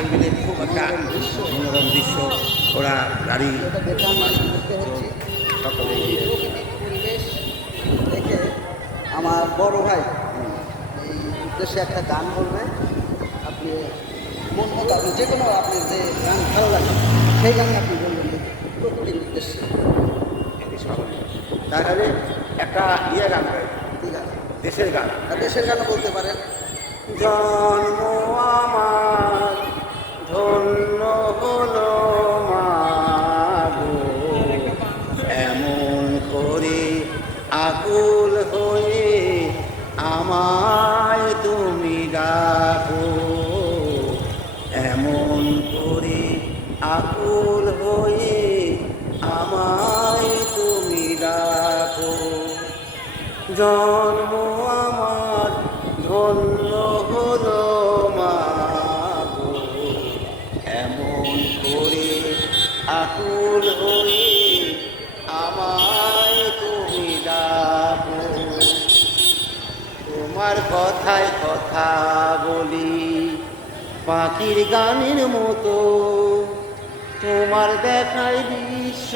দুজন মিলে খুব একটা মনোরম দৃশ্য। ওরা গাড়ি সকলে পরিবেশ দেখে আমার বড় ভাই এই উদ্দেশ্যে একটা গান বলবে। আপনি মন মতো আপনি যে কোনো আপনার যে গান ভালো লাগে সেই গান আপনি বলবেন প্রকৃতির উদ্দেশ্যে। তাহলে একটা গান গাই, ঠিক আছে, দেশের গান। দেশের গানও বলতে পারেন। জন্ম আমার ধন্য হলো মাগো, এমন করে আকুল হয়ে আমায় তুমি ডাকো, এমন করে আকুল হয়ে আমায় তুমি ডাকো। জন্ম আমার ধন্য হলো মাগো, এমন করে আকুল হয়ে আমায় তুমি ডাকো। তোমার কথায় কথা বলি পাখির গানের মতো, তোমার দেখায় বিশ্ব